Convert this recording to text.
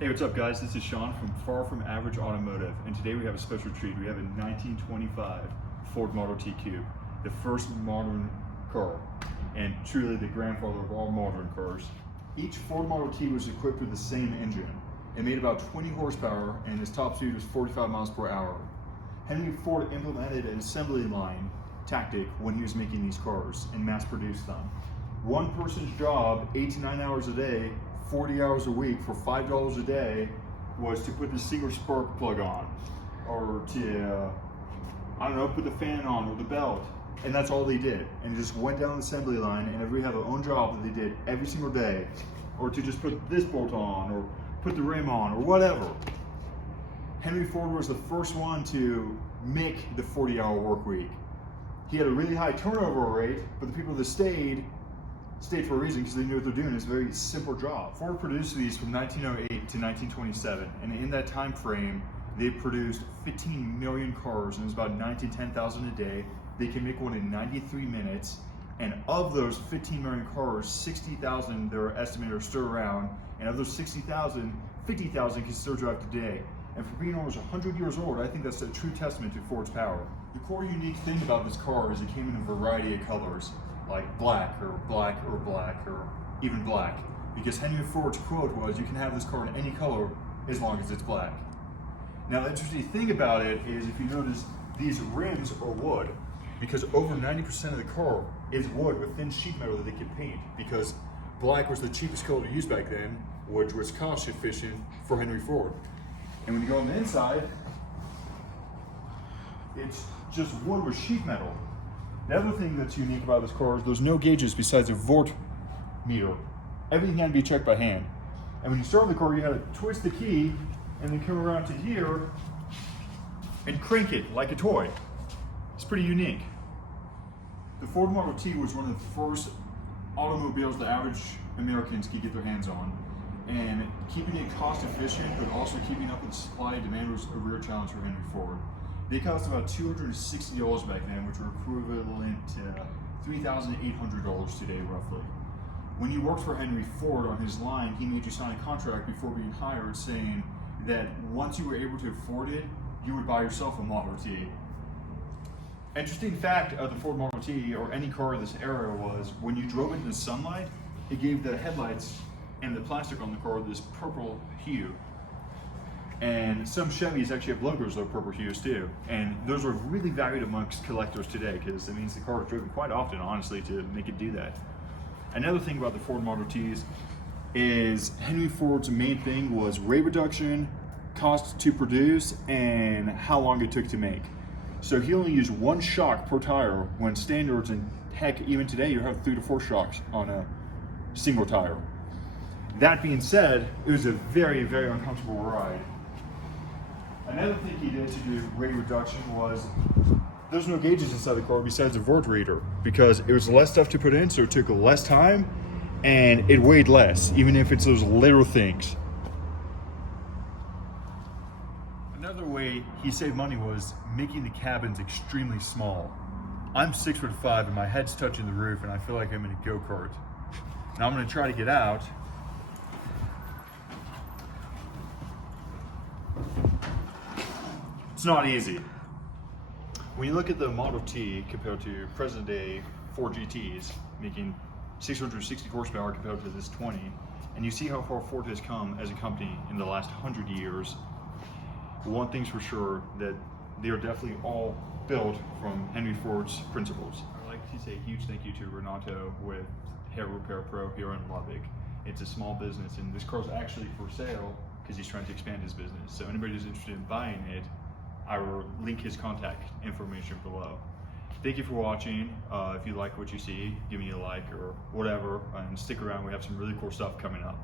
Hey, what's up guys? This is Sean from Far From Average Automotive, and today we have a special treat. We have a 1925 Ford Model T Coupe, the first modern car, and truly the grandfather of all modern cars. Each Ford Model T was equipped with the same engine. It made about 20 horsepower, and its top speed was 45 miles per hour. Henry Ford implemented an assembly line tactic when he was making these cars and mass produced them. One person's job, 8 to 9 hours a day, 40 hours a week for $5 a day, was to put the single spark plug on, or to, I don't know, put the fan on or the belt. And that's all they did. And just went down the assembly line, and everybody had their own job that they did every single day, or to just put this bolt on, or put the rim on, or whatever. Henry Ford was the first one to make the 40-hour work week. He had a really high turnover rate, but the people that stayed for a reason, because they knew what they're doing. It's a very simple job. Ford produced these from 1908 to 1927, and in that time frame, they produced 15 million cars, and it was about 9 to 10,000 a day. They can make one in 93 minutes, and of those 15 million cars, 60,000 they're estimated are still around, and of those 60,000, 50,000 can still drive today. And for being almost 100 years old, I think that's a true testament to Ford's power. The core unique thing about this car is it came in a variety of colors, like black or even black, because Henry Ford's quote was, you can have this car in any color as long as it's black. Now the interesting thing about it is, if you notice, these rims are wood, because over 90% of the car is wood with thin sheet metal that they can paint, because black was the cheapest color to use back then, which was cost efficient for Henry Ford. And when you go on the inside, it's just wood with sheet metal. The other thing that's unique about this car is there's no gauges besides a volt meter. Everything had to be checked by hand. And when you start the car, you had to twist the key and then come around to here and crank it like a toy. It's pretty unique. The Ford Model T was one of the first automobiles the average Americans could get their hands on. And keeping it cost efficient, but also keeping up with supply and demand, was a real challenge for Henry Ford. They cost about $260 back then, which were equivalent to $3,800 today, roughly. When you worked for Henry Ford on his line, he made you sign a contract before being hired saying that once you were able to afford it, you would buy yourself a Model T. Interesting fact of the Ford Model T, or any car of this era, was when you drove it in the sunlight, it gave the headlights and the plastic on the car this purple hue. And some Chevys actually have logos that are purple hues too. And those are really valued amongst collectors today, because it means the car is driven quite often, honestly, to make it do that. Another thing about the Ford Model Ts is Henry Ford's main thing was weight reduction, cost to produce, and how long it took to make. So he only used one shock per tire, when standards, and heck, even today, you have 3 to 4 shocks on a single tire. That being said, it was a very, very uncomfortable ride. Another thing he did to do weight reduction was, there's no gauges inside the car besides a volt reader, because it was less stuff to put in, so it took less time, and it weighed less, even if it's those little things. Another way he saved money was making the cabins extremely small. I'm 6'5" and my head's touching the roof, and I feel like I'm in a go-kart. Now I'm gonna try to get out. It's not easy. When you look at the Model T compared to present day Ford GTs, making 660 horsepower compared to this 20, and you see how far Ford has come as a company in the last 100 years, one thing's for sure, that they are definitely all built from Henry Ford's principles. I'd like to say a huge thank you to Renato with Hail Repair Pro here in Lubbock. It's a small business, and this car's actually for sale because he's trying to expand his business. So anybody who's interested in buying it, I will link his contact information below. Thank you for watching. If you like what you see, give me a like or whatever, and stick around. We have some really cool stuff coming up.